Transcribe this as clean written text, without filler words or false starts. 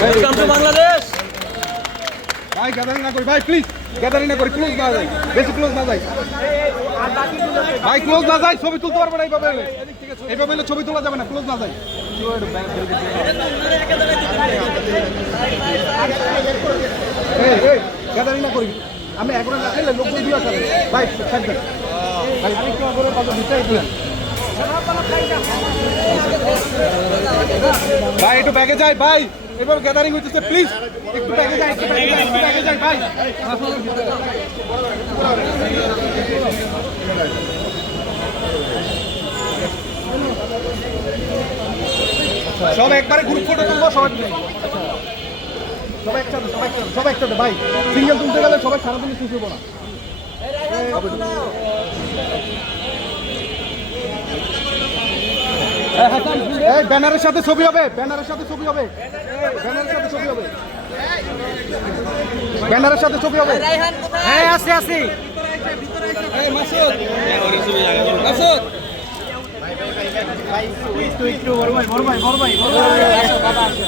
Welcome to Bangladesh. ভাই gathering না করি ভাই, প্লিজ গ্যাদারিং না করি, ক্লোজ না যাই, বেশি ক্লোজ না যাই ভাই, ক্লোজ না যাই, ছবি তুলতে পারবে না এইভাবে হলে ছবি তোলা যাবে না, ক্লোজ না যাই। গ্যাদারিং না করি, আমি এখন না খেলে লোকজন দিয়ে আসবে ভাই, থাকবেন ভাই, আরেকটু করে কত দিতে দিলেন ভাই, একটু ব্যাগে যাই ভাই, এবার গ্যাদারিং হচ্ছে প্লিজ, একটু ব্যাগে যাই, একটু ব্যাগে যাই, একটু ব্যাগে যাই ভাই। সব একবারে গ্রুপ ফটো তুলবো, সবাই সবাই একসাথে, সবাই একসাথে ভাই, সিঙ্গেল তুলতে গেলে সবাই সারাদিন শেষ হবো না। ব্যানারের সাথে ছবি হবে, ব্যানারের সাথে ছবি হবে, ব্যানারের সাথে ছবি হবে, ব্যানারের সাথে ছবি হবে। হ্যাঁ আসি আসি। মাসুদ মাসুদ একটু বড় ভাই, বড় ভাই, বড় ভাই, বড় ভাই, আসো দাদা আসো।